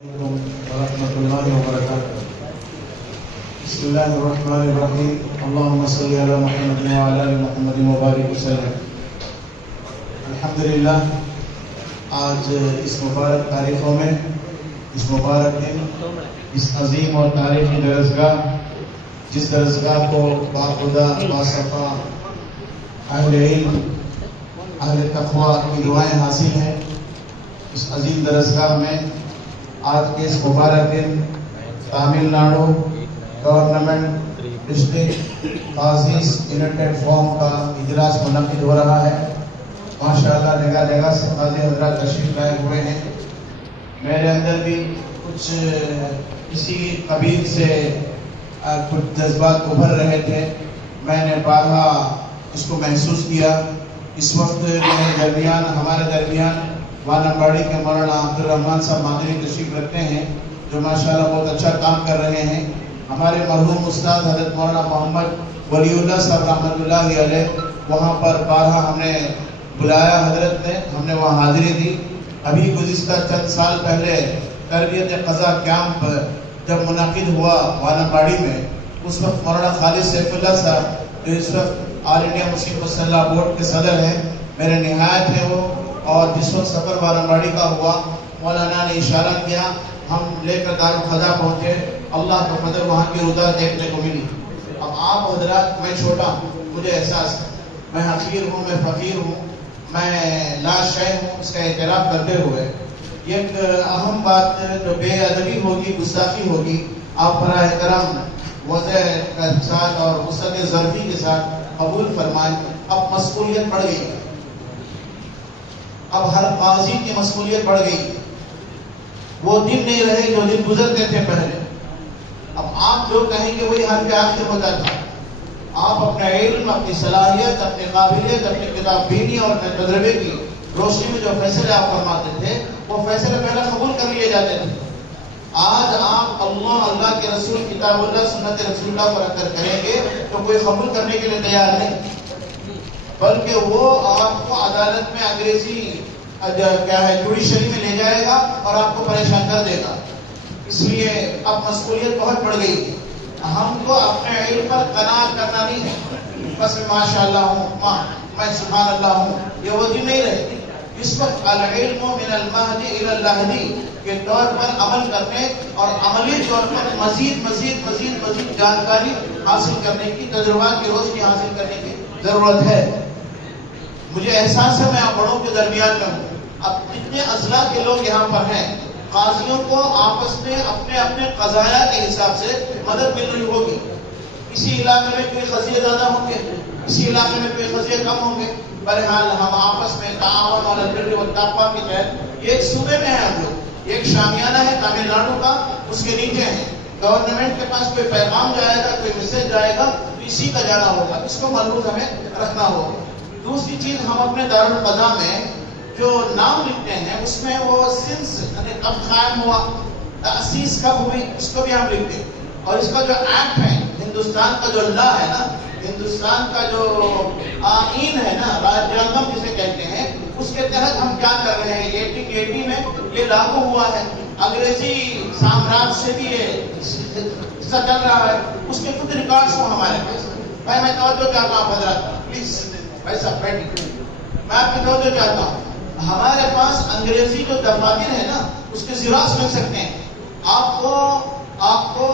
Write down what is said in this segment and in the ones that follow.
ورحمۃ اللہ وبرکاتہ. بسم اللہ الرحمن الرحیم. اللہم صلی علی محمد وعلی آل محمد وبارک وسلم. الحمدللہ آج اس مبارک تاریخوں میں اس مبارک دن اس عظیم اور تاریخی درسگاہ جس درسگاہ کو باخدا باصفا اہل علم اہل تقویٰ کی دعائیں حاصل ہیں. اس عظیم درسگاہ میں آج کے اس مبارک دن تامل ناڈو گورنمنٹ ڈسٹرکٹ قاضیز یونائٹڈ فورم کا اجلاس منعقد ہو رہا ہے. ماشاءاللہ جگہ جگہ سے قاضی حضرات تشریف لائے ہوئے ہیں. میرے اندر بھی کچھ اسی قبیل سے کچھ جذبات ابھر رہے تھے. میں نے بارہا اس کو محسوس کیا. اس وقت ہمارے درمیان وانمباڑی کے مولانا عبدالرحمن صاحب مادری تشریف رکھتے ہیں جو ماشاءاللہ بہت اچھا کام کر رہے ہیں. ہمارے مرحوم استاد حضرت مولانا محمد ولی اللہ صاحب رحمۃ اللہ علیہ وہاں پر بارہا ہم نے بلایا حضرت نے, ہم نے وہاں حاضری دی. ابھی گزشتہ چند سال پہلے تربیت قضا کیمپ جب منعقد ہوا وانمباڑی میں, اس وقت مولانا خالد سیف اللہ صاحب جو اس وقت آل انڈیا مسلم مسلح بورڈ کے صدر ہیں میرے نہایت ہیں وہ, اور جس وقت سفر وانمباڑی کا ہوا مولانا نے اشارہ کیا, ہم لے کر دارالقضا پہنچے. اللہ کا فضل وہاں کی ردا دیکھنے کو ملی. اب آپ حضرات, میں چھوٹا ہوں, مجھے احساس ہے میں حقیر ہوں, میں فقیر ہوں, میں لا شے ہوں. اس کا اعتراف کرتے ہوئے ایک اہم بات جو بے ادبی ہوگی, گستاخی ہوگی, آپ براہ کرم وضع کے ساتھ اور وسعت ظرفی کے ساتھ قبول فرمائیں. اب مسئولیت بڑھ گئی, اب ہر قاضی کی مسئولیت بڑھ گئی. وہ دن نہیں رہے جو دن گزرتے تھے پہلے. اب آپ جو کہیں گے وہی حرف آخر ہوتا تھا. آپ اپنا علم, اپنی صلاحیت, اپنی قابلیت, اپنی کتاب بینی اور اپنے تجربے کی روشنی میں جو فیصلے آپ فرماتے تھے وہ فیصلے پہلے قبول کر لیے جاتے تھے. آج آپ اللہ کے رسول, کتاب اللہ, سنت رسول اللہ پر اگر کریں گے تو کوئی قبول کرنے کے لیے تیار نہیں, بلکہ وہ آپ کو عدالت میں انگریزی جوڈیشری میں لے جائے گا اور آپ کو پریشان کر دے گا. اس لیے اب مسئولیت بہت بڑھ گئی. ہم کو اپنے علم پر قناعت کرنا نہیں ہے بس میں ماشاءاللہ ہوں, میں سبحان اللہ ہوں, یہ وہ دن نہیں رہے. اس وقت العلم من المہدی الی اللحدی کے طور پر عمل کرنے اور عملی طور پر مزید جانکاری حاصل کرنے کی, تجربات کی روشنی حاصل کرنے کی ضرورت ہے. مجھے احساس ہے میں آپ بڑوں کے درمیان میں ہوں. اب جتنے اضلاع کے لوگ یہاں پر ہیں, قاضیوں کو آپس میں اپنے اپنے قضایا کے حساب سے مدد مل رہی ہوگی. کسی علاقے میں کوئی قضیے زیادہ ہوں گے, کسی علاقے میں کوئی قضیے کم ہوں گے. بہرحال ہم آپس میں تعاون اور البر والتقویٰ کے تحت ایک صوبے میں ہیں ہم لوگ. ایک شامیانہ ہے تامل ناڈو کا, اس کے نیچے ہیں گورنمنٹ کے پاس کوئی پیغام جائے گا, کوئی میسج جائے گا تو اسی کا جانا ہوگا. اس کو ملحوظ ہمیں رکھنا ہوگا. دوسری چیز, ہم اپنے دارالقضا میں جو نام لکھتے ہیں اس میں وہ سنس یعنی کب قائم ہوا, تأسیس کب ہوئی, اس کو بھی ہم لکھتے ہیں. اور اس کا جو ایکٹ ہے, ہندوستان کا جو لا ہے نا, ہندوستان کا جو آئین ہے نا, راجیانگم جسے کہتے ہیں, اس کے تحت ہم کیا کر رہے ہیں. 1880 میں یہ لاگو ہوا ہے. انگریزی سامراج سے بھی یہ حصہ چل رہا ہے. اس کے کچھ ریکارڈز ہوں ہمارے پاس. میں توجہ چاہتا ہوں حضرات, پلیز ایسا بیٹھ, میں آپ کی توجہ چاہتا ہوں. ہمارے پاس انگریزی جو دفاتر ہے نا, اس کے زیراکس مل سکتے ہیں. آپ کو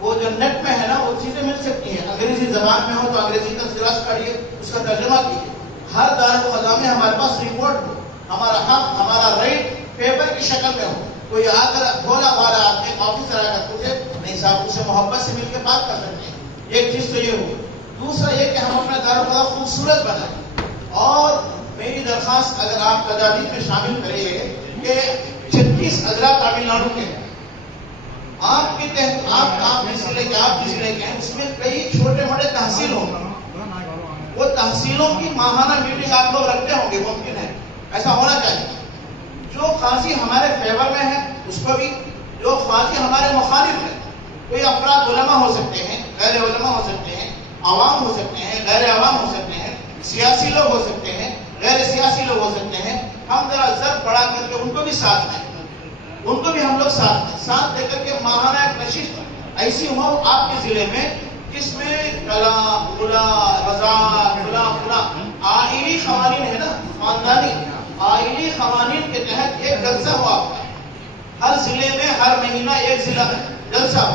وہ جو نیٹ میں ہے نا وہ چیزیں مل سکتی ہیں. انگریزی زبان میں ہو تو انگریزی کا زیراکس کاٹیے, اس کا ترجمہ کیجیے. ہر دارالقضا میں ہمارے پاس رپورٹ ہو, ہمارا حق, ہمارا رائٹ پیپر کی شکل میں ہو. کوئی آ کر بھولا بھالا آدمی آفیسر آ کر پوچھے نہیں صاحب, اسے محبت سے مل کے بات کر سکتے ہیں. ایک چیز تو یہ ہو. دوسرا یہ کہ ہم اپنا دارالقضا خوبصورت بنائیں. اور میری درخواست اگر آپ تجاویز میں شامل کریں گے کہ 36 اضلاع تامل ناڈو کے ہیں. آپ کے تحت آپ جس ضلع کے ہیں اس میں کئی چھوٹے موٹے تحصیل ہوں گے. وہ تحصیلوں کی ماہانہ میٹنگ آپ لوگ رکھتے ہوں گے, ممکن ہے ایسا ہونا چاہیے. جو قاضی ہمارے فیور میں ہے اس کو بھی, جو قاضی ہمارے مخالف ہے, کوئی افراد علماء ہو سکتے ہیں, غیر علماء ہو سکتے ہیں, عوام ہو سکتے ہیں, غیر عوام ہو سکتے ہیں, سیاسی لوگ ہو سکتے ہیں, غیر سیاسی لوگ ہو سکتے ہیں, ہم ذرا ضرب بڑھا کر کے ان کو بھی ساتھ میں ان کو بھی ہم لوگ ساتھ دے کر کے ماہانہ ایک نشست ایسی ہو آپ کے ضلع میں جس میں کلام خلا رضا خلا آئینی قوانین ہے نا، خاندانی آئینی قوانین کے تحت ایک جلسہ ہو آپ کا، ہر ضلع میں ہر مہینہ ایک ضلع جلسہ،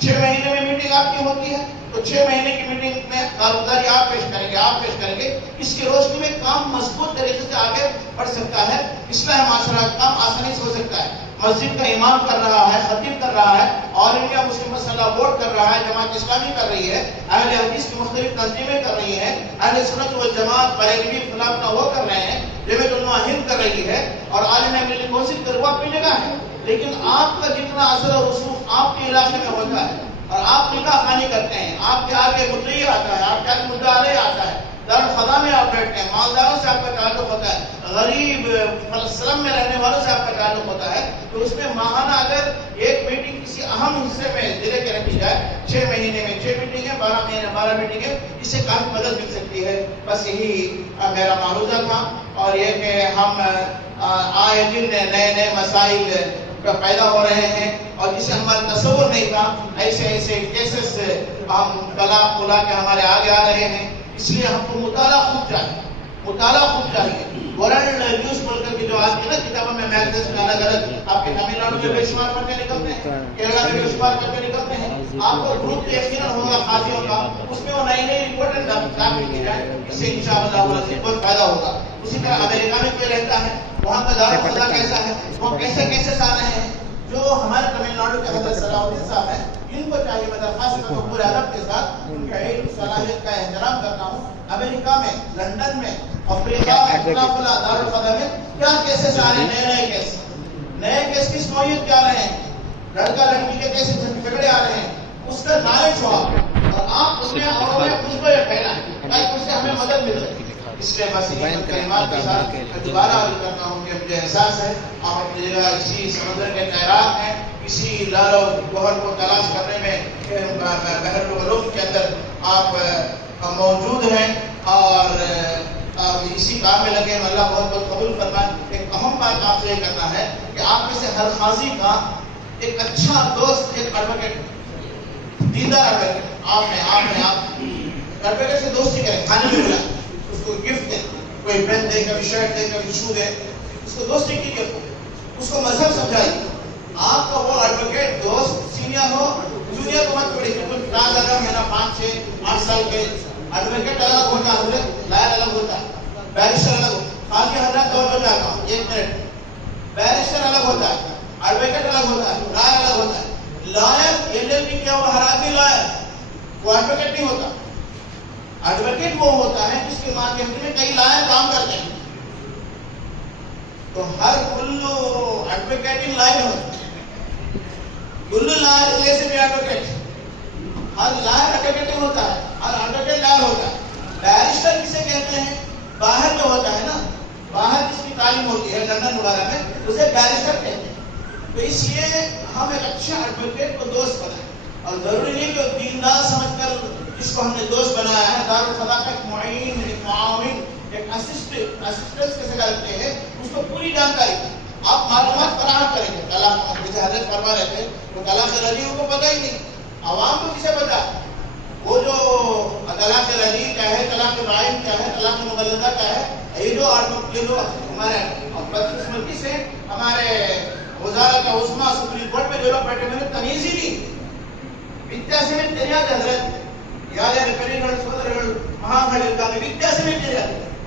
6 مہینے میں میٹنگ آپ کی ہوتی ہے، تو 6 مہینے کی میٹنگ میں کارگزاری آپ پیش کریں گے، اس کی روشنی میں کام مضبوط طریقے سے آگے بڑھ سکتا ہے، اصلاح معاشرہ کا کام آسانی سے ہو سکتا ہے۔ مسجد کا امام کر رہا ہے، خطیب کر رہا ہے، آل انڈیا مسلم مسئلہ بورڈ کر رہا ہے، جماعت اسلامی کر رہی ہے، اہل حدیث کی مختلف تنظیمیں کر رہی ہیں، اہل سنت والجماعت بریلوی خلاف وہ کر رہے ہیں، جمعیت علماء ہند کر رہی ہے، اور عالم ملی کونسل کر وہ اپنی جگہ ہے، لیکن آپ کا جتنا اثر و رسوخ آپ کے علاقے میں ہوتا ہے اور آپ نکاح خوانی کرتے ہیں، آپ کے آگے مدعی آتا ہے، آپ کے آگے مدعا علیہ آتا ہے، دارالخدا میں آپ بیٹھتے ہیں، مالداروں سے آپ کا تعلق ہوتا ہے، غریب فلسطین میں رہنے والوں سے آپ کا تعلق ہوتا ہے، تو اس میں ماہانہ اگر ایک میٹنگ کسی اہم حصے میں ضلع کے رکھی جائے، 6 مہینے میں 6 میٹنگیں، 12 مہینے 12 میٹنگیں، اس سے کافی مدد مل سکتی ہے۔ بس یہی میرا معروضہ تھا، اور یہ کہ ہم آئے دن نئے مسائل پیدا ہو رہے ہیں، اور جسے ہمارا تصور نہیں تھا، ایسے کیسز ہم طلاق خلا کے ہمارے آگے آ رہے ہیں، اس لیے ہم کو مطالعہ خوب چاہیے۔ ورلڈ نیوز بول کر کے جو آج کی نا کتابوں میں میگزینس میں الگ الگ آپ کے تمل ناڈو میں بے شمار پڑھ کے نکلتے ہیں، کیرلا میں بے شمار کر کے نکلتے ہیں، آپ کو گروپ یقیناً ہوگا قاضیوں کا، اس میں وہ نئی رپورٹیں داخل کی جائیں، اس سے انشاءاللہ بہت فائدہ ہوگا۔ اسی طرح امریکہ میں کیا رہتا ہے، وہاں کا دارالخدا کیسا ہے، وہ کیسے آ رہے ہیں، جو ہمارے تمل ناڈو کے حضرت صلاح الدین صاحب ہیں، ان کو چاہیے میں درخواست کرتا ہوں پورے ادب کے ساتھ ان کے علم صلاحیت کا احترام کرتا ہوں، امریکہ میں، لندن میں، افریقہ میں، دارالخدا میں کیا کیسز آ رہے ہیں، نئے کیس کس نوعیت کے آ رہے ہیں، لڑکا لڑکی کے کیسے جھگڑے آ رہے ہیں، اس کا نالج ہو اور آپ اس میں اور خوشبو پھیلائیں تاکہ اس سے ہمیں مدد مل سکے۔ اس لیے بس یہ کلمات کے ساتھ دوبارہ عرض کرتا ہوں کہ مجھے احساس ہے آپ اپنی جگہ اسی سمندر کے تیراک ہیں، اسی لال و گوہر کو تلاش کرنے میں بحر العلوم کے اندر آپ موجود ہیں، اور اسی کام میں لگے ہیں، اللہ بہت بہت قبول فرمائے۔ ایک اہم بات آپ سے یہ کرنا ہے کہ آپ میں سے ہر قاضی کا ایک اچھا دوست، ایک ایڈوکیٹ، دیندار ایڈوکیٹ آپ ایڈوکیٹ سے دوستی کریں، کھانے میں بلائیں، اس کو گفٹ دیں، کوئی پین دے، کبھی شرٹ دے، کبھی شو دے، اس کو دوستی کیجیے، اس کو مذہب سمجھائیے۔ آپ کا وہ ایڈوکیٹ دوست سینئر ہو، جونیئر کو مت پڑھیے، کیونکہ کلاس الگ ہے نا، 5 6 8 سال کے ایڈوکیٹ الگ ہوتا ہے، لائر الگ ہوتا ہے، بیرسٹر الگ ہوتا ہے، قاضی حضرات توجہ چاہتا ہوں 1 منٹ، بیرسٹر الگ ہوتا ہے، ایڈوکیٹ الگ ہوتا ہے، لائر الگ ہوتا ہے۔ لائر LLB کیا ہوا، ہر آدمی لائر، وہ ایڈوکیٹ نہیں ہوتا۔ ایڈوکیٹ وہ ہوتا ہے جس کے ماتحت میں کئی لائر کام کرتے ہیں، تو ہر کلو ایڈوکیٹ لائر ہوتا ہے، کلو لائر جیسے بھی ایڈوکیٹ، ہر لائر ایڈوکیٹ ہوتا ہے، ہر ایڈوکیٹ لائر ہوتا ہے۔ بیرسٹر کسے کہتے ہیں، باہر جو ہوتا ہے نا، باہر جس کی تعلیم ہوتی ہے لندن وغیرہ میں، اسے بیرسٹر کہتے ہیں۔ تو اس لیے ہم ایک اچھا ایڈوکیٹ کو دوست بنائیں، اور ضروری نہیں کہ دیندار سمجھ کر جس کو ہم نے دوست بنایا ہے، دارالخدا کا ایک معین، ایک معاون، ایک اسسٹنس کیسے کرتے ہیں، اس کو پوری جانکاری آپ معلومات فراہم کریں گے۔ طلاق جیسے حضرت فرما رہے تھے، وہ طلاق رجیع کو پتہ ہی نہیں، عوام کو کسے پتا، وہ جو طلاق رجیع کیا ہے، طلاق بائن کیا ہے، طلاق مغلظہ کیا ہے، یہ جو ہمارے بدقسمتی سے ہمارے وزارت عظمیٰ سپریم کورٹ میں جو لوگ بیٹھے ہوئے تمیز ہی نہیں، ವ್ಯತ್ಯಾಸವೇ ತಿಳಿಯಾದ ಹಜರತ್ ಯಾರ್ಯಾರ ಕಲಿಗಳು ಸೋದರಗಳು ಮಹಾಗಳಿರ್ತಾರೆ ವ್ಯತ್ಯಾಸವೇ ತಿಳಿಯಾದ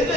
ಇದು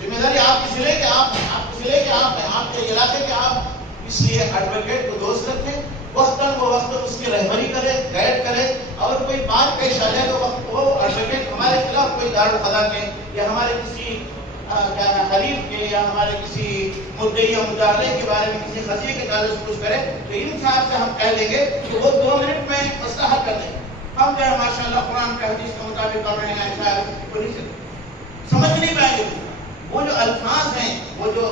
ذمہ داری آپ کی ضلع کے آپ ہیں، آپ کے ضلع کے آپ ہیں، آپ کے علاقے کے آپ ہیں۔ اس لیے ایڈوکیٹ کو دوست رکھیں، وقتاً وہ وقت اس کی رہبری کرے، گائیڈ کرے، اور کوئی بات پیش آ جائے تو وہ ایڈوکیٹ ہمارے خلاف کوئی دارالخدا کے یا ہمارے کسی حریف کے یا ہمارے کسی مدعی یا مدعلے کے بارے میں کسی خطیے کے تعلق سے کچھ کرے تو انصاف سے ہم کہہ دیں گے کہ وہ 2 منٹ میں مسئلہ حل کر دیں گے۔ ہم جو ہے ماشاء اللہ قرآن کے حدیث کے مطابق کر رہے ہیں، ایسا سمجھ نہیں پائیں گے۔ وہ جو الفاظ ہیں، وہ جو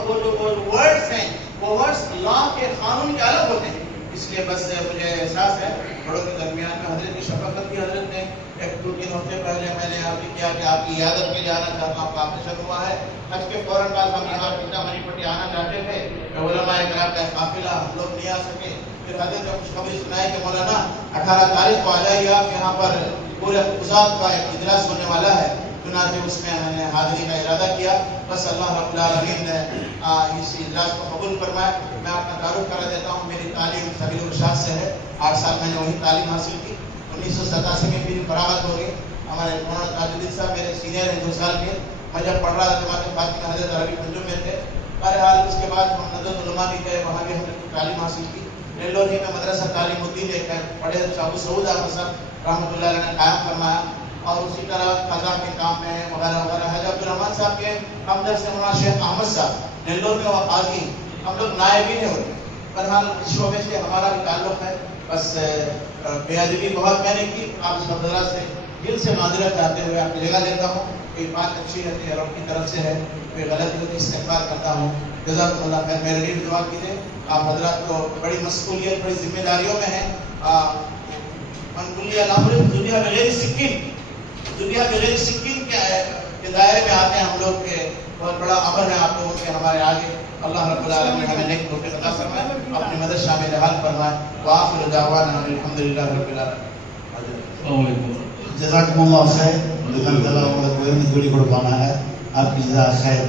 ورڈز ہیں، وہ ورڈز اللہ کے قانون کے الگ ہوتے ہیں۔ اس لیے بس مجھے احساس ہے بڑوں کے درمیان میں حضرت کی شفقت کی، حضرت نے 1-2 ہفتے پہلے میں نے عرض کیا کہ آپ کی عیادت کے لیے آنا چاہتا ہوں، آپ آپریشن ہوا ہے۔ حج کے فوراً بعد ہم یہاں سیتامڑھی پٹی آنا چاہتے تھے، علماء کرام کا قافلہ ہم لوگ نہیں آ سکے۔ پھر حضرت نے خوشخبری سنائی کہ مولانا 18 تاریخ کو آ جائیے آپ، یہاں پر پورے حفاظت کا ایک اجلاس ہونے والا ہے۔ چنانچہ اس میں میں نے حاضری کا ارادہ کیا۔ بس اللہ رب العالمین نے اس اجلاس کو قبول فرمائے۔ میں اپنا تعارف کرا دیتا ہوں، میری تعلیم سبیل الرشاد سے ہے، 8 سال میں نے وہی تعلیم حاصل کی۔ 1987 میں میری فراغت ہو گئی۔ ہمارے مولانا تاج الدین صاحب میرے سینئر ہیں 2 سال کے، میں جب پڑھ رہا تھا جماعت فاطمیہ حضرت عربی کنجم میں تھے۔ بہرحال اس کے بعد ہم ندوۃ العلماء بھی گئے، وہاں بھی ہم نے تعلیم حاصل کی۔ نیلوری میں مدرسہ تعلیم الدین ایک ہے، بڑے ابو سعود احمد صاحب رحمۃ اللہ علیہ نے قائم فرمایا، اور اسی طرح قضا کے کام میں وغیرہ وغیرہ۔ حضرت عبدالرحمن صاحب کے ہمدرد سے مولانا شیخ احمد صاحب نیلور میں وہ قاضی، ہم لوگ نائبین ہیں ہوتے۔ بہرحال اس شعبے سے ہمارا بھی تعلق ہے۔ بس بے ادبی بہت میں نے کی، آپ اس حضرات سے دل سے معذرت چاہتے ہوئے آپ کی جگہ دیتا ہوں۔ کوئی بات اچھی رہتی ہے رب کی طرف سے ہے، کوئی غلطی ہوتی استغفار کرتا ہوں۔ جزاکم اللہ خیر، میرے لیے دعا کیجیے۔ آپ حضرات کو بڑی مسئولیت، بڑی ذمہ داریوں میں ہیں۔ منقولیہ الامر دنیا بغیر سکین، دنیا بغیر سکین کے دائرے میں آتے ہیں ہم لوگ کے، بہت بڑا امر ہے آپ لوگوں کے ہمارے آگے۔ اللہ رب العالمین ہمیں نیک توفیق عطا فرمائے، اپنی مدد شامل حال فرمائے۔ وآخر دعوانا الحمدللہ رب العالمین۔ السلام علیکم۔ جزاکم اللہ خیر، اللہ تعالیٰ کو بڑی قربانہ ہے، آپ کی جزا خیر۔